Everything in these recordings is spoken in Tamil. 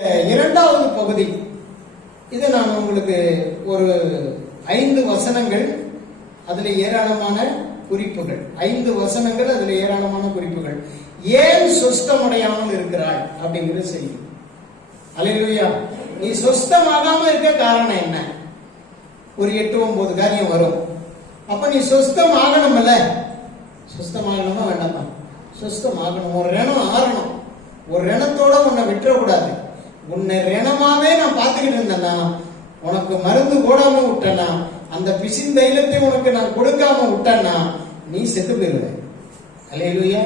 இரண்டாவது பகுதி. இது நான் உங்களுக்கு ஒரு ஐந்து வசனங்கள் அதுல ஏராளமான குறிப்புகள். ஐந்து வசனங்கள் அதுல ஏராளமான குறிப்புகள். ஏன் சொஸ்தமடையாமல் இருக்கிறாய்? அப்படிங்கிறது செய்யும். அலையிலுயா. நீ சொஸ்தமாகாம இருக்க காரணம் என்ன? ஒரு எட்டு ஒன்பது காரியம் வரும். அப்ப நீ சொஸ்தம் ஆகணும்ல சொஸ்தம் ஆகணுமா வேண்டாமா? சொஸ்தம் ஆகணும் ஒரு ரணம் ஆறணும். ஒரு ரணத்தோட உன்னை விட்டுறக்கூடாது. உன்னை ரணமாவே நான் பார்த்துக்கிட்டு இருந்தேன்னா உனக்கு மருந்து போடாம விட்டனா? அந்த பிசின் தைலத்தை உனக்கு நான் கொடுக்காம விட்டேன்னா நீ செத்து போயிருவ. அலையிலுயா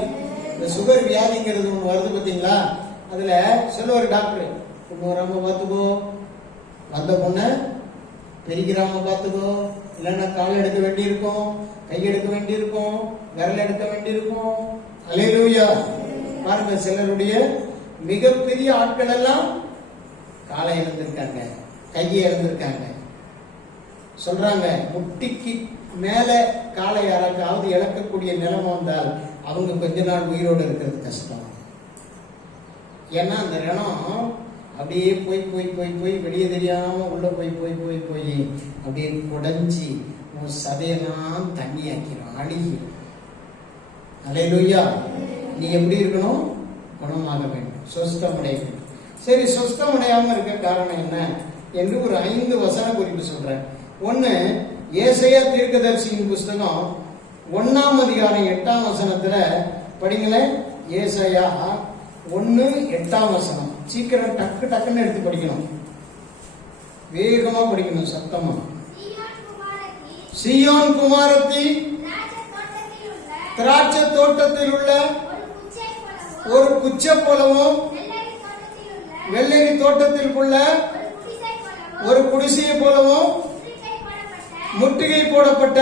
இந்த சுகர் வியாதிங்கிறது ஒன்று வருது பார்த்தீங்களா? அதுல சொல்லுவார் டாக்டர். பொண்ணு வராம பார்த்துக்கோ. வந்த பொண்ணை பெருகிறாம பார்த்துக்கோ. இல்லைன்னா கால் எடுக்க வேண்டியிருக்கும் கை எடுக்க வேண்டியிருக்கும் விரல் எடுக்க வேண்டியிருக்கும். அலையிலூயா பாருங்க சிலருடைய மிகப்பெரிய ஆட்கள் எல்லாம் காலை இழந்திருக்காங்க கையை இழந்திருக்காங்க. சொல்றாங்க முட்டிக்கு மேல காலை யாராவது இழக்கக்கூடிய நிலம் வந்தால் அவங்க கொஞ்ச நாள் உயிரோடு இருக்கிறது கஷ்டம். ஏன்னா அந்த ரணம் அப்படியே போய் போய் போய் போய் வெளியே தெரியாம உள்ள போய் போய் போய் போய் அப்படியே குடைஞ்சி உன் சதையெல்லாம் தண்ணி ஆக்கிடும் அழுகிடும் அலையிலுயா நீ எப்படி இருக்கணும்? குணமாக வேண்டும். சொஸ்தமடைய வேண்டும் சரி சொஸ்தமடையாம இருக்க காரணம் என்ன என்று ஒரு ஐந்து வசன குறிப்பு சொல்றேன். ஒண்ணு ஏசையா தீர்க்கதரிசியின் புஸ்தகம் ஒன்னாம் அதிகாரம் எட்டாம் வசனத்துல படிங்களேன். ஏசையா ஒன்னு எட்டாம் வசனம். சீக்கிரம் டக்கு டக்குன்னு எடுத்து படிக்கணும். வேகமா படிக்கணும் சத்தமா. சியோன் குமாரத்தி திராட்சைத் தோட்டத்தில் உள்ள திராட்சை தோட்டத்தில் உள்ள ஒரு ஒரு குச்சை போலவும் வெள்ளரி தோட்டத்திற்குள்ள ஒரு குடிசையை போலவும் முற்றுகை போடப்பட்ட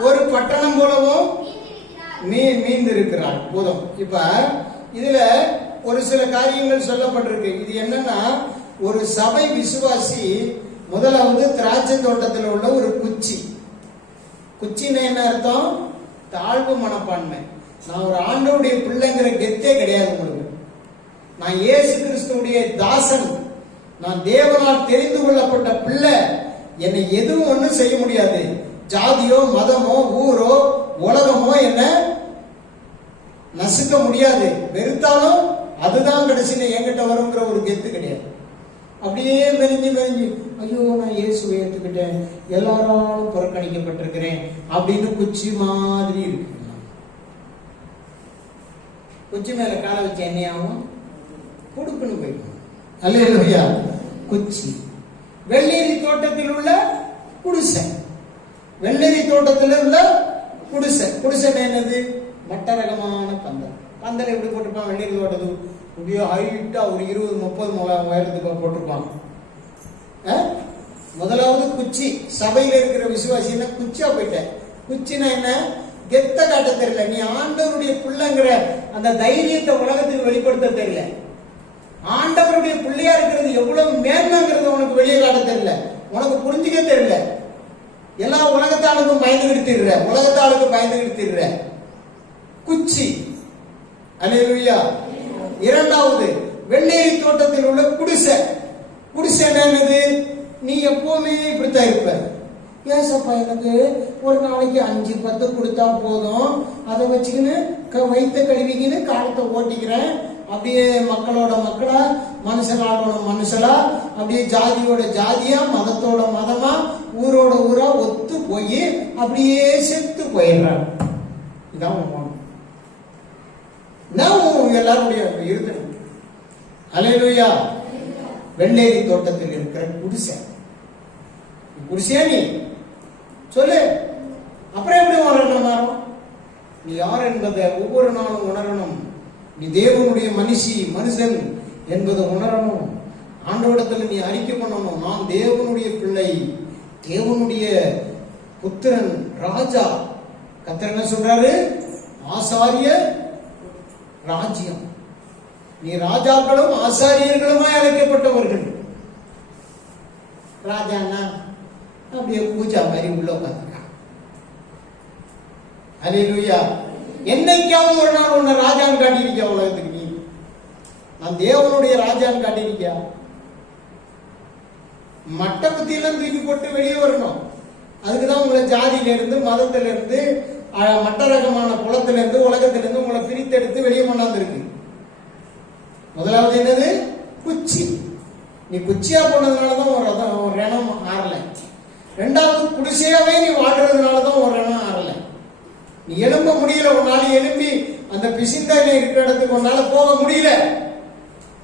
ஒரு பட்டணம் போலவும் ஒரு மீந்திருக்கிறார். மீ மீந்திருக்கிறார் இப்ப இதுல ஒரு சில காரியங்கள் சொல்லப்பட்டிருக்கு. இது என்னன்னா ஒரு சபை விசுவாசி முதலாவது திராட்சை தோட்டத்தில் உள்ள ஒரு குச்சி. குச்சின்னு என்ன அர்த்தம்? தாழ்வு மனப்பான்மை. நான் ஒரு ஆண்டோடைய பிள்ளைங்கிற கெத்தே கிடையாது உங்களுக்கு. நான் இயேசு கிறிஸ்துவுடைய தாசன். நான் தேவனால் தெரிந்து கொள்ளப்பட்ட பிள்ளை. என்னை எதுவும் ஒன்றும் செய்ய முடியாது. ஜாதியோ மதமோ ஊரோ உலகமோ என்ன நசுக்க முடியாது. வெறுத்தாலும் அதுதான் கடைசியில் என்கிட்ட வருங்கிற ஒரு கெத்து கிடையாது. அப்படியே மெரிஞ்சு மெரிஞ்சு ஐயோ நான் இயேசுவை ஏற்றுக்கிட்டேன் எல்லாராலும் புறக்கணிக்கப்பட்டிருக்கிறேன். அப்படின்னு குச்சி மாதிரி இருக்கு. குச்சி மேல காலை வச்சு என்னையாகும் கொடுக்கணும் போயிடும் அல்லையா குச்சி. வெள்ளேரி தோட்டத்தில் உள்ள குடிசை. வெள்ளரி தோட்டத்தில் உள்ள குடிசை. குடிசை என்னது? மட்ட ரகமான பந்தல் பந்தல் எப்படி போட்டிருப்பான்? வெள்ளரி தோட்டத்து இப்படியோ ஹைட்டா ஒரு இருபது முப்பது உயரத்துக்கு போட்டிருப்பான்? முதலாவது குச்சி. சபையில இருக்கிற விசுவாசின்னா குச்சியா போயிட்டேன் குச்சினா என்ன? கெத்த காட்ட தெரியல. நீ ஆண்டவருடைய பிள்ளைங்கிற அந்த தைரியத்தை உலகத்துக்கு வெளிப்படுத்த தெரியல. ஆண்டவருடைய பிள்ளையா இருக்கிறது எவ்வளவு மேன்மைங்கிறது உனக்கு வெளியே காட்ட தெரியல. உனக்கு புரிஞ்சுக்க தெரியல. எல்லா உலகத்தாளுக்கும் பயந்து திரிற உலகத்தாளுக்கு பயந்து திரிற குச்சி. அலையா இரண்டாவது வெள்ளேரி தோட்டத்தில் உள்ள குடிசை. குடிசை என்னது? நீ எப்பவுமே இப்படித்தான் இருப்ப. ஏசப்பா எனக்கு ஒரு நாளைக்கு அஞ்சு பத்து கொடுத்தா போதும். அதை வச்சுக்கின்னு க- கழுவிக்கின்னு காலத்தை ஓட்டிக்கிறேன். அப்படியே மக்களோட மக்களா மனுஷனாலோட மனுஷனா அப்படியே ஜாதியோட ஜாதியா மதத்தோட மதமா ஊரோட ஊரா ஒத்து போய் அப்படியே செத்து போயிடுறாங்க இதான் நான் எல்லாருடைய இருக்கணும் அலையிலுயா வெள்ளேரி தோட்டத்தில் இருக்கிற குடிசை. குடிசையா நீ? சொல்லு. அப்புறம் எப்படி உணரணும் மாறும் நீ யார் என்பதை ஒவ்வொரு நாளும் உணரணும். நீ தேவனுடைய மனுஷி மனுஷன் என்பதை உணரணும். ஆண்டவடத்தில் நீ அறிக்கை பண்ணணும். நான் தேவனுடைய பிள்ளை தேவனுடைய புத்திரன் ராஜா. கத்தர் என்ன சொல்றாரு? ஆசாரிய ராஜ்யம். நீ ராஜாக்களும் ஆசாரியர்களுமாய் அழைக்கப்பட்டவர்கள். ராஜான்னா அப்படியே பூஜா மாதிரி உள்ள உட்காந்துருக்கான் அலையிலுயா என்னைக்காவது ஒரு நாள் உன்னை ராஜான்னு காட்டியிருக்க உலகத்துக்கு நீ? நான் தேவனுடைய ராஜான்னு காட்டியிருக்கியா? மட்ட புத்தியெல்லாம் தூக்கி போட்டு வெளியே வரணும். அதுக்குதான் உங்களை ஜாதியில இருந்து மதத்துல இருந்து அஹ், மட்ட ரகமான குளத்துல இருந்து உலகத்துல இருந்து உங்களை பிரித்தெடுத்து வெளியே கொண்டாந்துருக்கு முதலாவது என்னது? குச்சி. நீ குச்சியா போனதுனாலதான் ஒரு ரதம் ஒரு ரணம் ஆறல. ரெண்டாவது குடிசையாவே நீ வாழ்றதுனாலதான் ஒரு ரணம் ஆறல. நீ எழும்ப முடியல நாள் எழும்பி அந்த பிசிந்தாயில இருக்கிற இடத்துக்கு உன்னால போக முடியல.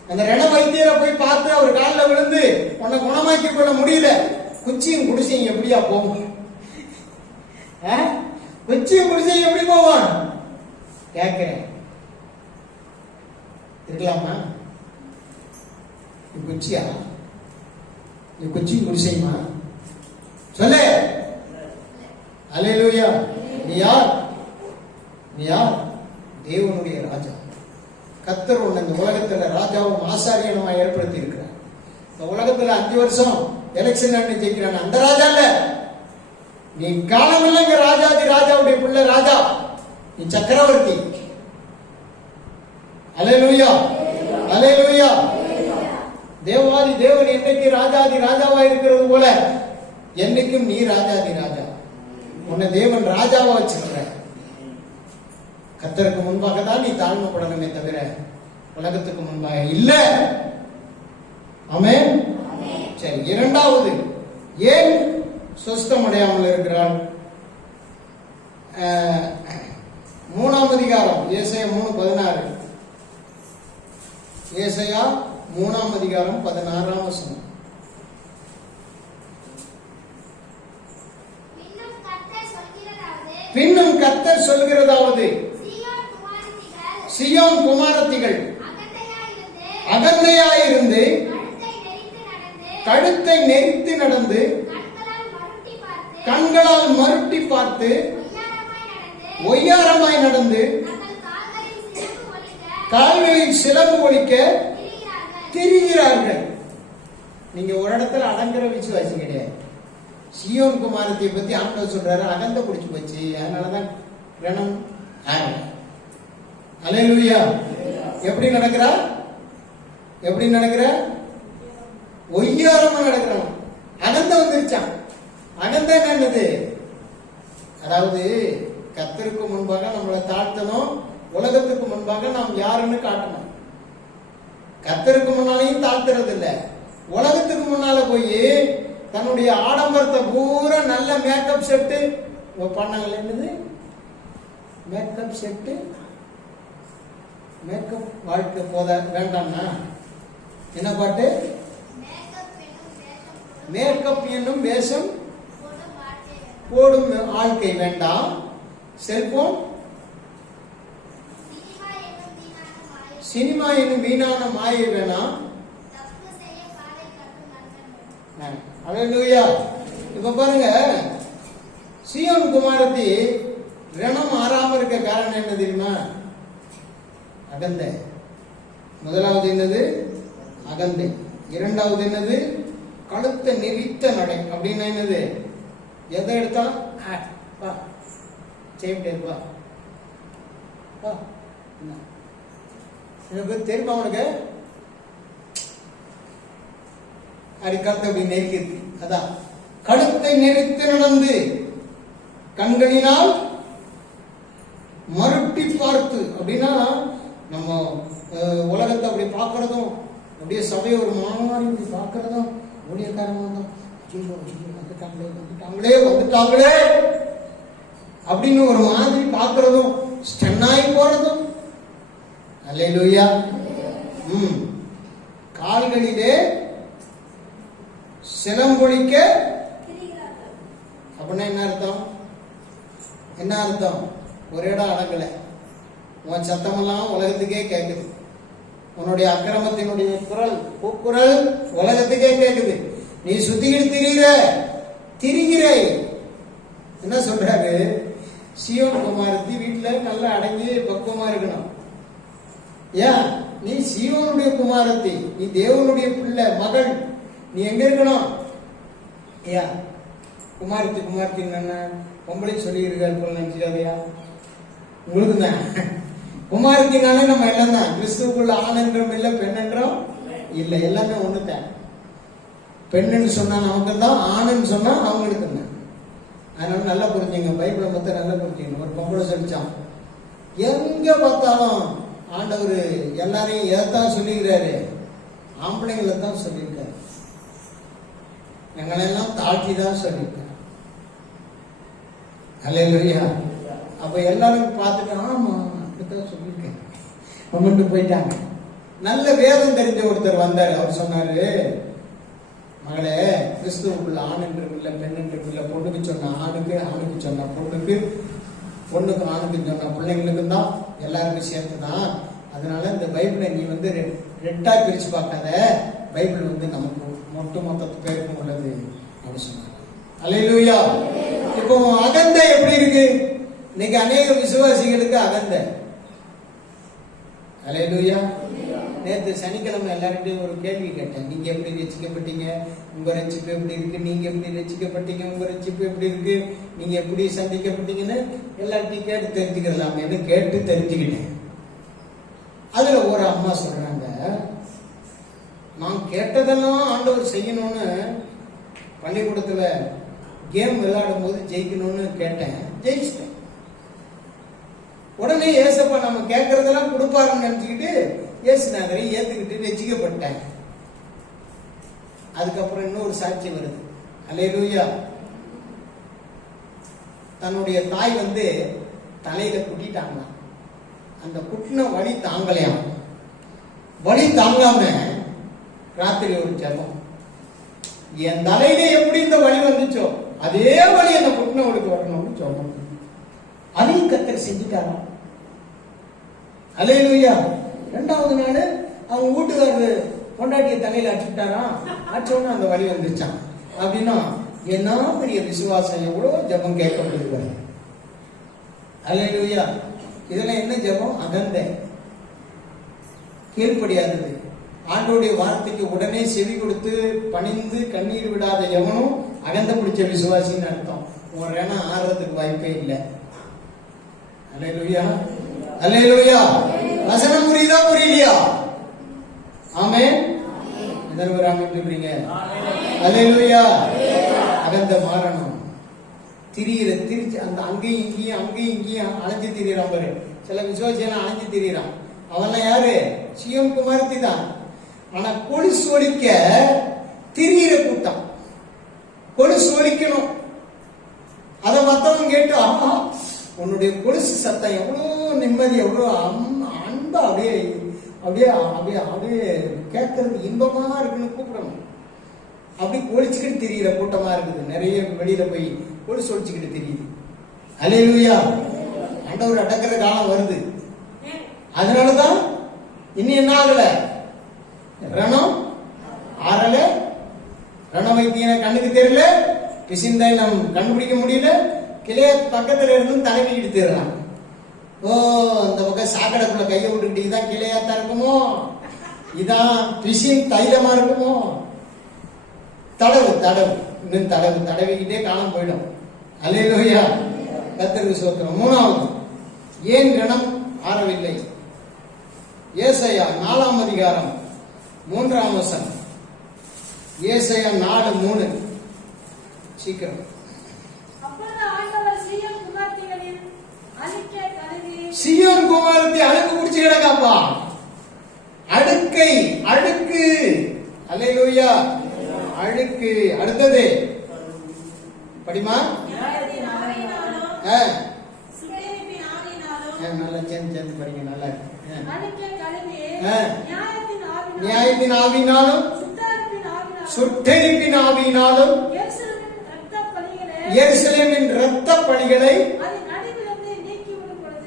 அந்த ரண வைத்தியரை போய் பார்த்து அவர் காலில் விழுந்து உன்னை குணமாக்கி கொள்ள முடியல. குச்சியும் குடிசையும் எப்படியா போகும்? குச்சியும் குடிசையும் எப்படி போவான்? கேட்கிறேன். இருக்கலாமா? நீ குச்சியா? நீ குச்சியும் குடிசையுமா? சொல்லு. அல்லேலூயா. நீ யார்? நீ யார்? தேவனுடைய ராஜா. கத்தர் உன்னை இந்த உலகத்துல ராஜாவும் ஆசாரியனுமா ஏற்படுத்தி இருக்கிறார் இந்த உலகத்துல அஞ்சு வருஷம் எலெக்ஷன் நடந்து ஜெயிக்கிறான். அந்த ராஜா இல்ல. நீ காலமெல்லாம் ராஜாதி ராஜாவுடைய பிள்ளை ராஜா. நீ சக்கரவர்த்தி. அலையலூயா அலையலூயா தேவாதி தேவன் என்னைக்கு ராஜாதி ராஜாவா இருக்கிறது போல என்னைக்கும் நீ ராஜாதி ராஜா. உன்னை தேவன் ராஜாவா வச்சிருக்கிற கத்தருக்கு முன்பாக தான் நீ தாழ்மைப்படணுமே தவிர உலகத்துக்கு முன்பாக இல்ல. ஆமென். சரி இரண்டாவது ஏன் சொஸ்தம் அடையாமல் இருக்கிறாள் அஹ், மூணாம் அதிகாரம் ஏசையா மூணு பதினாறு. ஏசையா மூணாம் அதிகாரம் பதினாறாம் வசனம். பின்னும் கத்தர் சொல்கிறதாவது சியோன் குமாரத்திகள். அகந்தையாயிருந்து, கழுத்தை நெரித்து நடந்து, கண்களால் மருட்டி பார்த்து, ஒய்யாரமாய் நடந்து, கால்களில் சிலம்பு ஒலிக்க திரிகிறார்கள். நீங்க ஒரு இடத்துல அடங்குற விசுவாசி கிடையாது சியோன் குமாரத்தை பத்தி ஆண்டவர் சொல்றாரு அகந்த பிடிச்சு போச்சு. அதனாலதான் ரணம் அலையிலுயா எப்படி நடக்கிறா? எப்படி நடக்கிற? ஒய்யாரமா நடக்கிறான். அகந்த வந்துருச்சான். அகந்த என்னது? அதாவது கத்தருக்கு முன்பாக நம்மளை தாழ்த்தணும் உலகத்துக்கு முன்பாக நாம் யாருன்னு காட்டணும். கத்தருக்கு முன்னாலையும் தாழ்த்துறது இல்ல உலகத்துக்கு முன்னால போய் தன்னுடைய ஆடம்பரத்தை பூரா நல்ல மேக்கப் செட்டு பண்ணாங்கல்ல என்னது? மேக்கப் செட்டு மேக்கப் வாழ்க்கை போத வேண்டாம்னா? என்ன பாட்டு? மேக்கப் என்னும் வேஷம் போடும் வாழ்க்கை வேண்டாம். செல்போன்? சினிமா என்னும் வீணான மாயை வேணாம். தப்பு இப்ப பாருங்க. சியோன் குமாரத்தி ரணம் ஆறாம இருக்க காரணம் என்ன தெரியுமா? அகந்தை. முதலாவது என்னது? அகந்தை. இரண்டாவது என்னது? கழுத்தை நெறித்த நடை. அப்படின்னா என்னது? எதை எடுத்தாலும் ஆ, வா. செய்ய முடியாது? சில பேர் தெரியுமா உனக்கு? அடிக்காத்து அப்படி நெருக்கிருக்கு. அதான். கழுத்தை நெரித்து நடந்து கண்களினால் மருட்டி பார்த்து. அப்படின்னா நம்ம உலகத்தை அப்படி பார்க்கறதும் அப்படியே சபையை ஒரு மாறி இப்படி பார்க்கறதும் ஊழியக்காரங்க வந்தோம் ஐயோ, வந்துட்டாங்களே வந்துட்டாங்களே வந்துட்டாங்களே அப்படின்னு ஒரு மாதிரி பார்க்கறதும் ஸ்டென்னாகி போறதும். அல்லேலூயா. ம். கால்களிலே சிலம்பொழிக்க அப்படின்னா என்ன அர்த்தம்? என்ன அர்த்தம்? ஒரே இடம் அடங்கலை. உன் சத்தமெல்லாம் உலகத்துக்கே கேட்குது. உன்னுடைய அக்கிரமத்தினுடைய குரல் கூக்குரல் உலகத்துக்கே கேட்குது. நீ சுத்திக்கிட்டு திரிகிற திரிகிறே. என்ன சொல்றாரு? சியோன் குமாரத்தி வீட்டுல நல்லா அடங்கி பக்குவமா இருக்கணும். ஏன்? நீ சீவனுடைய குமாரத்தி நீ தேவனுடைய பிள்ளை மகள் நீ எங்க இருக்கணும்? ஏன்? குமாரத்தி குமாரத்தி என்ன? பொம்பளை சொல்லியிருக்காரு போல நினைச்சுக்காதையா? உங்களுக்கு தான் குமாரத்தினாலே நம்ம எல்லாம் தான் கிறிஸ்துக்குள்ள ஆண் என்றும் இல்லை பெண் என்றும் இல்லை எல்லாமே ஒண்ணுதான். பெண்ணுன்னு சொன்னா நமக்கு தான் ஆணுன்னு சொன்னா அவங்களுக்கு தான் அதனால நல்லா புரிஞ்சுங்க பைபிளை மொத்தம் நல்லா புரிஞ்சுங்க. ஒரு பொம்பளை சொல்லிச்சான் எங்க பார்த்தாலும் ஆண்டவர் எல்லாரையும் எதைத்தான் சொல்லிக்கிறாரு. ஆம்பளைங்களை தான் சொல்லியிருக்காரு. எங்களெல்லாம் தாழ்த்தி தான் சொல்லியிருக்காரு. அல்லையா அப்ப எல்லாரும் பார்த்துட்டு ஆமா தான் சொல்லியிருக்கேன். அவங்கள்ட்ட போயிட்டாங்க. நல்ல வேதம் தெரிஞ்ச ஒருத்தர் வந்தார். அவர் சொன்னாரு மகளே கிறிஸ்துவுக்குள்ள ஆண் என்று இல்லை பெண் என்று இல்லை பொண்ணுக்கு சொன்ன ஆணுக்கு ஆணுக்கு சொன்ன பொண்ணுக்கு பொண்ணுக்கு ஆணுக்கு சொன்ன பிள்ளைங்களுக்கும் தான் எல்லாருக்கும் சேர்த்து தான். அதனால இந்த பைபிளை நீ வந்து ரெட்டாக பிரித்து பார்க்காத. பைபிள் வந்து நமக்கு மொட்டு மொத்த பேருக்கும் உள்ளது. அப்படின்னு சொன்னாங்க அலையிலூயா இப்போ அகந்தை எப்படி இருக்கு? இன்னைக்கு அநேக விசுவாசிகளுக்கு அகந்தை. அலையலூயா நேற்று சனிக்கிழமை எல்லார்கிட்டையும் ஒரு கேள்வி கேட்டேன். நீங்க எப்படி ரசிக்கப்பட்டீங்க? உங்க ரசிப்பு எப்படி இருக்கு? நீங்க எப்படி ரசிக்கப்பட்டீங்க? உங்க ரசிப்பு எப்படி இருக்கு? நீங்க எப்படி சந்திக்கப்பட்டீங்கன்னு எல்லார்ட்டையும் கேட்டு தெரிஞ்சுக்கலாமேன்னு கேட்டு தெரிஞ்சுக்கிட்டேன். அதுல ஒரு அம்மா சொல்றாங்க நான் கேட்டதெல்லாம் ஆண்டவர் செய்யணும்னு பள்ளிக்கூடத்துல கேம் விளையாடும் போது ஜெயிக்கணும்னு கேட்டேன். ஜெயிச்சிட்டேன். உடனே ஏசப்பா நம்ம கேட்கறதெல்லாம் கொடுப்பாருன்னு நினைச்சுக்கிட்டு ஏசுநாதரை ஏத்துக்கிட்டு ரசிக்கப்பட்டேன் அதுக்கப்புறம் இன்னொரு சாட்சி வருது. அல்லேலூயா தன்னுடைய தாய் வந்து தலையில குட்டிட்டாங்களாம் அந்த குட்டின வலி தாங்கலையாம். வலி தாங்காம ராத்திரி ஒரு ஜபம். என் தலையில எப்படி இந்த வழி வந்துச்சோ அதே வழி அந்த குட்டினவளுக்கு வரணும்னு சொன்னோம் அதையும் கத்தர் செஞ்சுட்டாராம். அலையிலுயா. ரெண்டாவது நாள் அவங்க வீட்டுக்காரரு பொண்டாட்டிய தலையில அடிச்சுட்டாராம் அடிச்சோன்னு அந்த வழி வந்துருச்சான் அப்படின்னா என்ன பெரிய விசுவாசம்? எவ்வளோ ஜெபம் கேட்கப்படுது அலையிலுயா. இதெல்லாம் என்ன ஜெபம்? அகந்த. கீழ்ப்படியாதது ஆண்டோடைய வார்த்தைக்கு உடனே செவி கொடுத்து பணிந்து கண்ணீர் விடாத எவனும் அகந்த பிடிச்ச விசுவாசின்னு அர்த்தம். ஒரு இடம் ஆறுறதுக்கு வாய்ப்பே இல்லை. அலையிலுயா. அல்லேலூயா. வசனம் புரியுதா? புரியலையா? ஆமே எத்தனை ஒரு ஆமே சொல்றீங்க. அல்லேலூயா. அகந்த மாறணும் திரியிற திரிச்சு அந்த அங்கேயும் இங்கேயும் அங்கேயும் இங்கேயும் அலைஞ்சு திரியறான் பாரு. சில விசுவாசியெல்லாம் அலைஞ்சு திரியறான். அவன்லாம் யாரு? சிஎம் குமாரத்தி தான். ஆனா கொலுசு ஒலிக்க திரியிற கூட்டம். கொலுசு ஒலிக்கணும் அதை மத்தவங்க கேட்டு ஆமா உன்னுடைய கொலுசு சத்தம் எவ்வளோ நிம்மதி எவ்வளோ அன்பு அப்படியே அப்படியே அப்படியே அப்படியே கேட்கறதுக்கு இன்பமாக இருக்குன்னு கூப்பிடணும். அப்படி ஒழிச்சுக்கிட்டு தெரியுற கூட்டமாக இருக்குது. நிறைய வெளியில போய் கொலுசு ஒழிச்சுக்கிட்டு தெரியுது. அலையிலுயா ஆண்டவர் அடக்கிற காலம் வருது. அதனாலதான் இன்னும் என்ன ஆகல? ரணம் ஆறல. ரண வைத்தியனை கண்ணுக்கு தெரியல. பிசிந்தை நம் கண்டுபிடிக்க முடியல. கிளைய பக்கத்துல இருந்து தலைவிக்கிட்டு தேடுறான் ஓ இந்த பக்கம் சாக்கடைக்குள்ள கையை விட்டுக்கிட்டு இதான் கிளையாத்தான் இருக்குமோ? இதான் பிசின் தைலமா இருக்குமோ? தடவு தடவு. இன்னும் தடவு தடவிக்கிட்டே காலம் போயிடும். அலையிலோயா கத்தருக்கு சோத்திரம். மூணாவது. ஏன் கணம் ஆறவில்லை? ஏசையா நாலாம் அதிகாரம் மூன்றாம் வசனம். ஏசையா நாலு மூணு. சீக்கிரம். சீயோன் குமாரத்தை அழுக்கு குடிச்சு கிடக்காப்பா. அடுக்கை அடுக்கு. அல்லேலூயா. அழுக்கு அடுத்தது. படிமா? நல்லா சேர்ந்து சேர்ந்து படிங்க நல்லா. நியாயத்தின் ஆவினாலும் சுட்டெரிப்பின் ஆவினாலும் எருசலேமின் இரத்த பணிகளை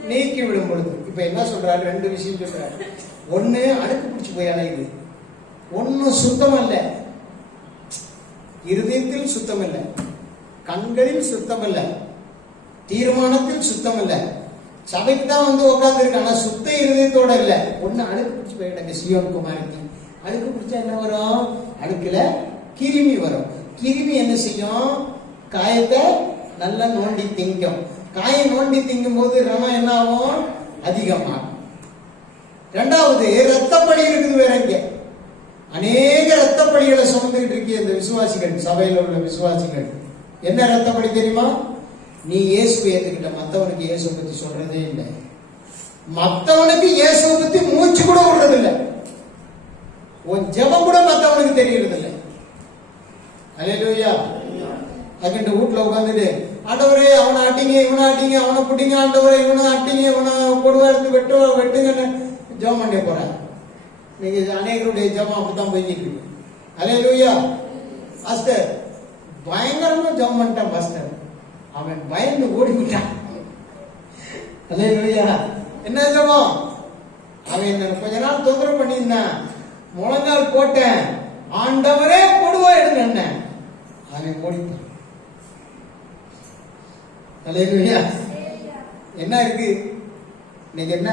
நீக்கி விடும் பொழுது. இப்ப என்ன சொல்றாரு? ரெண்டு விஷயம் சொல்றாரு. ஒண்ணு அடுக்கு பிடிச்சு போய் அலையுது. ஒன்னும் சுத்தம் இல்ல இருதயத்தில் சுத்தம் இல்ல கண்களில் சுத்தம் இல்ல தீர்மானத்தில் சுத்தம் இல்ல சபைக்கு தான் வந்து உட்கார்ந்து ஆனா சுத்த இருதயத்தோட இல்ல. ஒண்ணு அழுக்கு பிடிச்சு போய் கிடக்கு. சியோன் குமாரத்தி அழுக்கு பிடிச்சா என்ன வரும்? அழுக்குல கிருமி வரும். கிருமி என்ன செய்யும்? காயத்தை நல்லா நோண்டி திங்கும். காயை நோண்டி திங்கும் போது ரணம் என்ன ஆகும் அதிகமாகும். ரெண்டாவது ரத்தப்படி இருக்குது வேற இங்க. அநேக ரத்தப்படிகளை சுமந்துகிட்டு இருக்கிய இந்த விசுவாசிகள் சபையில் உள்ள விசுவாசிகள். என்ன ரத்தப்படி தெரியுமா? நீ இயேசுவை ஏத்துக்கிட்ட மத்தவனுக்கு இயேசு பத்தி சொல்றதே இல்லை. மத்தவனுக்கு இயேசு பத்தி மூச்சு கூட விடுறது இல்லை உன் ஜெபம் கூட மத்தவனுக்கு தெரியறது இல்லை அல்லேலூயா அதுக்கிட்ட வீட்டுல உட்காந்துட்டு ஆண்டவரே அவனை அட்டிங்க இவனை அட்டிங்க அவனை புட்டிங்க ஆண்டவரே இவனை அட்டிங்க இவனை கொடுவா எடுத்து வெட்டு வெட்டுங்கன்னு ஜெபம் பண்ணி போறேன். நீங்க அநேகருடைய ஜெபம் அப்படித்தான் போய்கிட்டு இருக்கு. அல்லேலூயா பாஸ்டர் பயங்கரமா ஜெபம் பண்ணிட்டான் பாஸ்டர் அவன் பயந்து ஓடி விட்டான். லூயா என்ன ஜெபம்? அவன் கொஞ்ச நாள் தொந்தரவு பண்ணியிருந்தான். முழங்கால் போட்டேன். ஆண்டவரே கொடுவா எடுங்க என்ன அவன் ஓடிட்டான். அல்லேலூயா என்ன இருக்கு? இன்னைக்கு என்ன?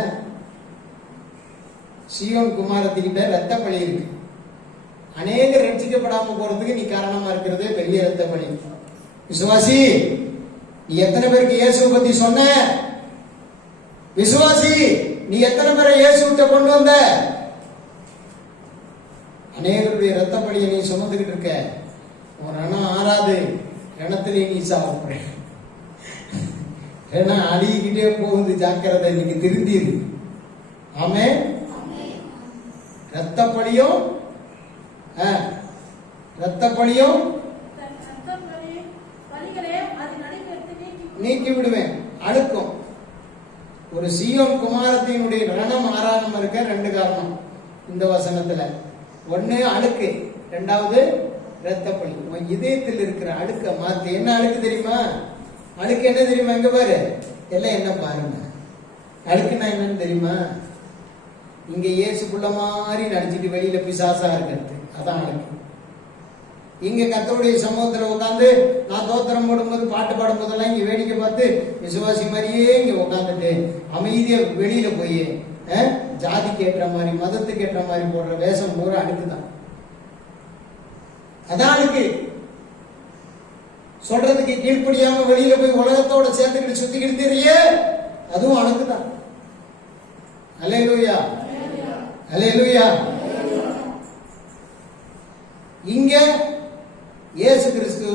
சியோன் குமாரத்துக்கிட்ட ரத்த பழி இருக்கு. அநேக ரட்சிக்கப்படாம போறதுக்கு நீ காரணமா இருக்கிறது பெரிய ரத்த பழி. விசுவாசி நீ எத்தனை பேருக்கு இயேசுவை பத்தி சொன்ன? விசுவாசி நீ எத்தனை பேரை இயேசுகிட்ட கொண்டு வந்த? அநேகருடைய ரத்த பழியை நீ சுமந்துகிட்டு இருக்க. உன் ரணம் ஆறாது. ரணத்திலே நீ சாப்பிடுறேன் ஏன்னா அழுகிக்கிட்டே போகுது ஜாக்கிரதை. இன்னைக்கு திருந்திரு ஆமே? ரத்தப்படியும் ரத்தப்படியும் நீக்கி விடுவேன். அழுக்கும். ஒரு சீயோன் குமாரத்தினுடைய ரணம் ஆறாம இருக்க ரெண்டு காரணம் இந்த வசனத்துல. ஒண்ணு அழுக்கு. ரெண்டாவது ரத்தப்பழி உன் இதயத்தில் இருக்கிற அழுக்க மாத்து. என்ன அழுக்கு தெரியுமா? அழுக்கு என்ன தெரியுமா எங்க பாரு. எல்லாம் என்ன பாருங்க. அழுக்குன்னா என்னன்னு தெரியுமா? இங்க இயேசு புள்ள மாதிரி நடிச்சிட்டு வெளியில பிசாசா இருக்கிறது. அதான் அழுக்கு இங்க கத்தோடைய சமூகத்துல உட்காந்து நான் தோத்திரம் போடும்போது பாட்டு பாடும் போதெல்லாம் இங்க வேடிக்கை பார்த்து விசுவாசி மாதிரியே இங்க உட்காந்துட்டு அமைதியா வெளியில போய் அஹ், ஜாதிக்கு ஏற்ற மாதிரி மதத்துக்கு ஏற்ற மாதிரி போடுற வேஷம் பூரா அழுக்குதான் அதான் அழுக்கு சொல்றதுக்கு கீழ்ப்படியாம வெளியில போய் உலகத்தோட சேர்த்துக்கிட்டு சுத்திக்கிட்டு தெரிய அதுவும் அழுக்குதான் அலையலூயா அலையலூயா இங்க இயேசு கிறிஸ்து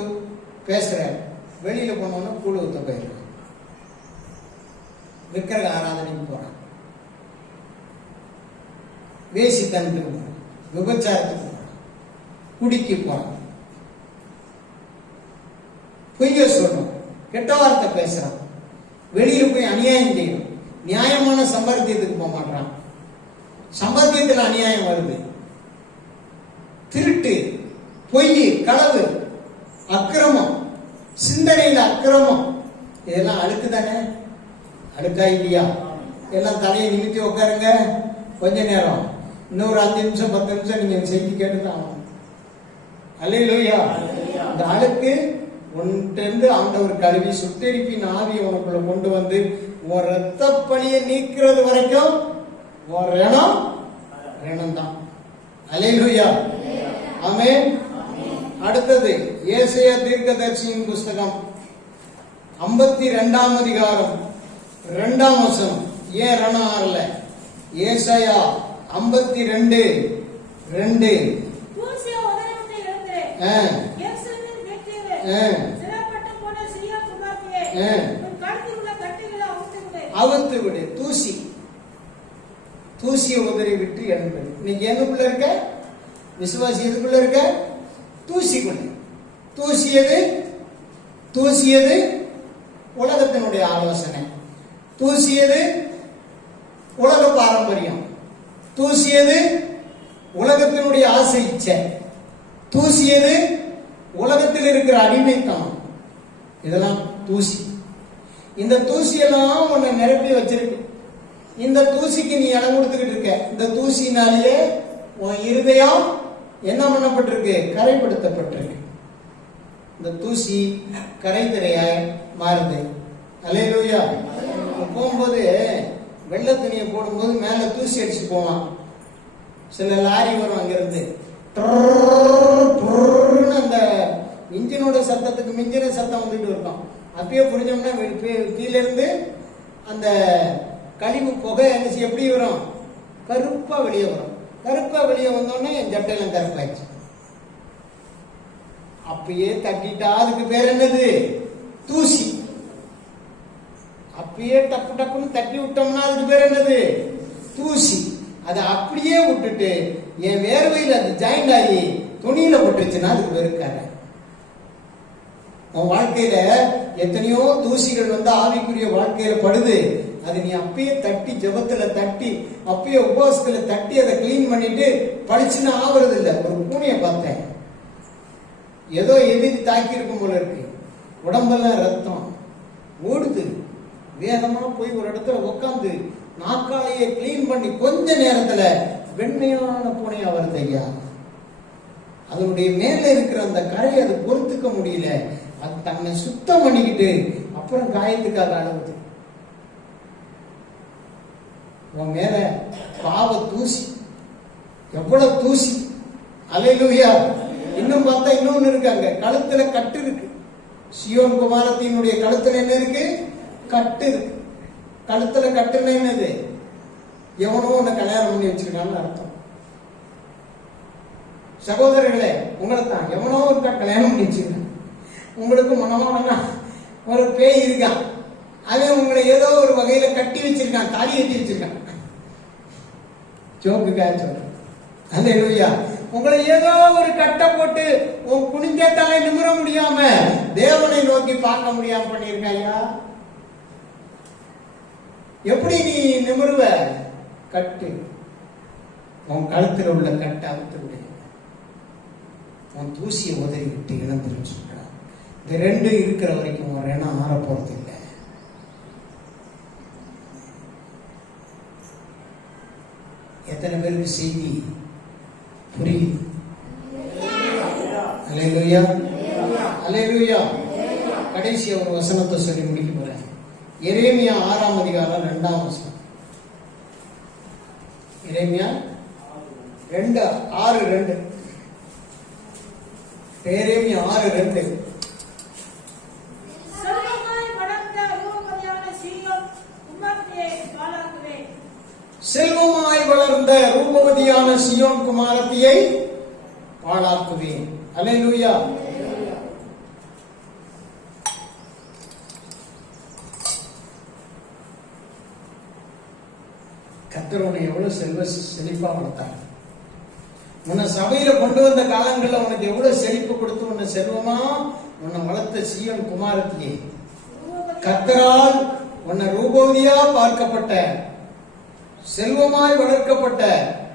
பேசுறார். வெளியில போனோம்னா கூழ் ஊத்த போயிடுறான் விக்கிரக ஆராதனைக்கு போறான் வேசித்தனத்துக்கு போறான் விபச்சாரத்துக்கு போறான் குடிக்கு போறான் பொய்ய சொல்லணும் கெட்ட வார்த்தை பேசுறான். வெளியில போய் அநியாயம் செய்யணும். நியாயமான சம்பாத்தியத்துக்கு போக மாட்டான் சம்பாத்தியத்தில் அநியாயம் வருது. திருட்டு பொய் களவு அக்கிரமம் சிந்தனையில் அக்கிரமம் இதெல்லாம் அழுக்கு தானே அழுக்கா இல்லையா? எல்லாம் தலையை நிமித்தி உட்காருங்க. கொஞ்ச நேரம். இன்னொரு அஞ்சு நிமிஷம் பத்து நிமிஷம் நீங்க செய்தி கேட்டுதான் ஆகணும். அல்லையா இந்த அழுக்கு உன்கிட்ட ஆண்டவர் கழுவி சுட்டெரிப்பின் ஆவியை உனக்குள்ள கொண்டு வந்து உன் ரத்த பழியை நீக்கிறது வரைக்கும் உன் ரணம் ரணம் தான் அலையிலுயா. ஆமென். அடுத்தது ஏசையா தீர்க்கதர்சியின் புஸ்தகம். ஐம்பத்தி ரெண்டாம் அதிகாரம் ரெண்டாம் வசனம். ஏன் ரணம் ஆறல? ஏசாயா ஐம்பத்தி ரெண்டு ரெண்டு ஆ. அவுத்து விடு தூசி. தூசியை உதறி விட்டு எழுந்து நீங்க எதுக்குள்ள இருக்க? விசுவாசி எதுக்குள்ள இருக்க? தூசிக்குள்ள தூசி எது? தூசி எது? உலகத்தினுடைய ஆலோசனை. தூசி எது? உலக பாரம்பரியம். தூசி எது? உலகத்தினுடைய ஆசை இச்சை. தூசி எது? உலகத்தில் இருக்கிற அடிமைத்தனம். இதெல்லாம் தூசி. இந்த தூசியெல்லாம் உன்னை நிரப்பி வச்சிருக்கு. இந்த தூசிக்கு நீ இடம் கொடுத்துக்கிட்டு இருக்க. இந்த தூசினாலேயே உன் இருதயம் என்ன பண்ணப்பட்டிருக்கு? கரைப்படுத்தப்பட்டிருக்கு. இந்த தூசி கரைத்திரையாய் மாறுது. அலையிலூயா போகும்போது வெள்ளை துணியை போடும்போது மேல தூசி அடிச்சு போவான். சில லாரி வரும் அங்கிருந்து. அந்த இன்ஜினோட சத்தத்துக்கு மிஞ்சின சத்தம் வந்துட்டு இருக்கும். அப்பயே புரிஞ்சோம்னா கீழேருந்து அந்த கழிவு புகை அடிச்சு எப்படி வரும்? கருப்பா வெளியே வரும். கருப்பா வெளியே வந்தோடனே என் ஜட்டையெல்லாம் கருப்பாயிடுச்சு. அப்பயே தட்டிட்டா அதுக்கு பேர் என்னது? தூசி. அப்பயே டப்பு டப்புன்னு தட்டி விட்டோம்னா அதுக்கு பேர் என்னது? தூசி. அதை அப்படியே விட்டுட்டு என் வேர்வையில் அது ஜாயிண்ட் ஆகி துணியில போட்டுருச்சுன்னா அதுக்கு பேர் கரை. உன் வாழ்க்கையில எத்தனையோ தூசிகள் வந்து ஆவிக்குரிய வாழ்க்கையில படுது. அது நீ அப்பயே தட்டி ஜபத்துல தட்டி அப்பயே உபவாசத்துல தட்டி அதை க்ளீன் பண்ணிட்டு படிச்சுன்னு ஆவறது இல்ல ஒரு பூனைய பார்த்தேன். ஏதோ எதிரி தாக்கி இருக்கும் போல இருக்கு. உடம்பெல்லாம் ரத்தம். ஓடுது. வேகமா போய் ஒரு இடத்துல உட்காந்து நாக்காலையே க்ளீன் பண்ணி கொஞ்ச நேரத்துல வெண்மையான பூனையா வருது ஐயா. அதனுடைய மேல இருக்கிற அந்த கரையை அது பொறுத்துக்க முடியல. அது தன்னை சுத்தம் பண்ணிக்கிட்டு அப்புறம் காயத்துக்காக அளவுது உன் மேல பாவ தூசி எவ்வளவு தூசி? அலையிலுயா. இன்னும் பார்த்தா இன்னொன்னு இருக்கு அங்க. கழுத்துல கட்டு இருக்கு. சியோன் குமாரத்தினுடைய கழுத்துல என்ன இருக்கு? கட்டு இருக்கு. கழுத்துல கட்டுன்னா என்னது? எவனோ உன்னை கல்யாணம் பண்ணி வச்சிருக்கான்னு அர்த்தம். சகோதரர்களே உங்களை தான் எவனோ ஒரு கல்யாணம் பண்ணி வச்சிருக்கான். உங்களுக்கு மனமான ஒரு பேய் இருக்கான் அவன் உங்களை ஏதோ ஒரு வகையில கட்டி வச்சிருக்கான் தாலி கட்டி வச்சிருக்கான். ஜோக்குக்காக சொல்றேன். அல்லேலூயா. உங்களை ஏதோ ஒரு கட்டை போட்டு உன் குனிஞ்ச தலை நிமிர முடியாம தேவனை நோக்கி பார்க்க முடியாம பண்ணியிருக்காயா? எப்படி நீ நிமிருவ? கட்டு. உன் கழுத்துல உள்ள கட்டை அவுத்து விடு உன் தூசியை உதறி விட்டு இழந்துருச்சு இந்த ரெண்டு இருக்கிற வரைக்கும் ஒரு இனம் ஆற இல்லை. எத்தனை பேருக்கு செய்தி? புரியுது? அலையலுயா? அலையலுயா? கடைசி ஒரு வசனத்தை சொல்லி முடிக்க போறேன். எரேமியா ஆறாம் அதிகாரம் ரெண்டாம் வசனம். எரேமியா? ரெண்டு ஆறு ரெண்டு. எரேமியா ஆறு ரெண்டு செல்வமாய் வளர்ந்த ரூபமதியான சீயோன் குமாரத்தியை பாழாக்குவேன். செல்வமாய் வளர்ந்த ரூபவதியான சியோன் குமாரத்தியை பாழாக்குவேன். அல்லேலூயா. லூயா உன்னை எவ்வளவு செல்வ செழிப்பா வளர்த்தாங்க உன்னை சபையில கொண்டு வந்த காலங்களில் உனக்கு எவ்வளவு செழிப்பு கொடுத்து உன்னை செல்வமா? உன்னை வளர்த்த சியோன் குமாரத்தியை கத்தரால் உன்னை ரூபவதியா பார்க்கப்பட்ட செல்வமாய் வளர்க்கப்பட்ட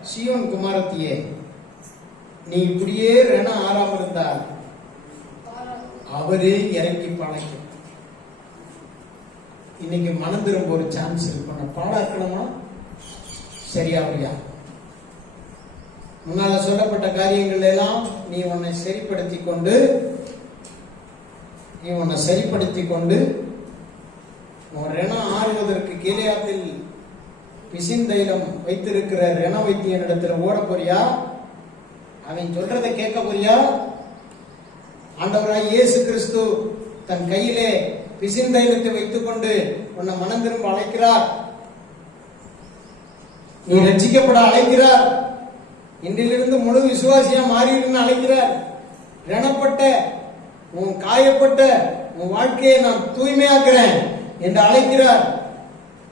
சியோன் குமாரத்தியே நீ இப்படியே ரண ஆறாம இருந்தால் அவரே இறங்கி பழைக்கும் இன்னைக்கு மனம் திரும்ப ஒரு சான்ஸ் இருக்கு. உன்னை பாடாக்கணுமா சரியாவியா முன்னால சொல்லப்பட்ட காரியங்கள் எல்லாம் நீ உன்னை சரிப்படுத்தி கொண்டு நீ உன்னை சரிப்படுத்தி கொண்டு உன் ரணம் ஆறுவதற்கு பிசின் தைலம் வைத்திருக்கிற ரண வைத்தியனிடத்துல ஓட போறியா அவன் சொல்றதை கேட்க போறியா ஆண்டவராய் இயேசு கிறிஸ்து தன் கையிலே பிசின் தைலத்தை வைத்துக்கொண்டு உன்னை மனம் திரும்ப அழைக்கிறார். நீ ரட்சிக்கப்பட அழைக்கிறார். இன்றிலிருந்து முழு விசுவாசியா மாறிடுன்னு அழைக்கிறார். ரணப்பட்ட உன் காயப்பட்ட உன் வாழ்க்கையை நான் தூய்மையாக்குறேன் என்று அழைக்கிறார்.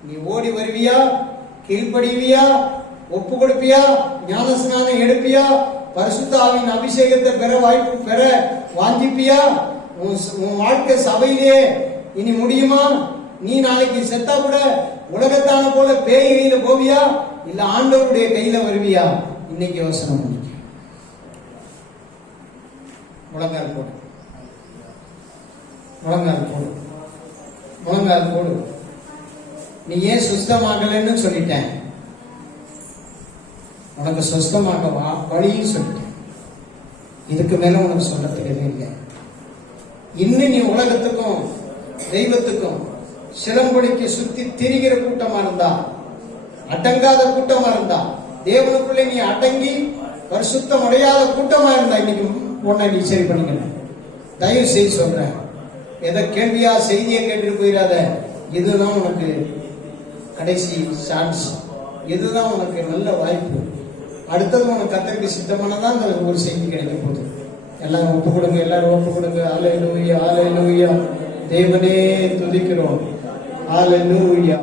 நீ ஓடி வருவியா? கீழ்ப்படிவியா ஒப்பு கொடுப்பியா ஞானஸ்நானம் எடுப்பியா? பரிசுத்தாவின் அபிஷேகத்தை பெற வாய்ப்பு பெற வாஞ்சிப்பியா? உன் உன் வாழ்க்கை சபையிலே இனி முடியுமா? நீ நாளைக்கு செத்தா கூட உலகத்தான போல பேய் கையில போவியா? இல்ல ஆண்டவருடைய கையில வருவியா? இன்னைக்கு யோசனை பண்ணிக்க முழங்கால் போடு. முழங்கால் போடு. முழங்கால் போடு. நீ ஏன் சுஸ்தமாகலைன்னு சொல்லிட்டேன். உனக்கு சுஸ்தமாக வா வழியும் சொல்லிட்டேன். இதுக்கு மேல உனக்கு சொல்றதுக்கு எதுவும் இல்லை இன்னும் நீ உலகத்துக்கும் தெய்வத்துக்கும் சிலம்பொடிக்கு சுத்தி திரிகிற கூட்டமா இருந்தா அடங்காத கூட்டமா இருந்தா தேவனுக்குள்ளே நீ அடங்கி பரிசுத்தம் அடையாத கூட்டமா இருந்தா இன்னைக்கு உன்னை நீ சரி பண்ணிக்கணும் தயவு செய்து சொல்றேன். எதை கேள்வியா செய்தியை கேட்டுட்டு போயிடாத. இதுதான் உனக்கு கடைசி சான்ஸ். இதுதான் உனக்கு நல்ல வாய்ப்பு? அடுத்தது உனக்கு கத்தருக்கு சித்தமானதான் அந்த ஒரு செய்தி கிடைக்க போகுது. எல்லாம் ஒப்பு கொடுங்க எல்லாரும் ஒப்பு கொடுங்க. ஆலை லூயா ஆலை லூயா தேவனே துதிக்கிறோம். ஆலை லூயா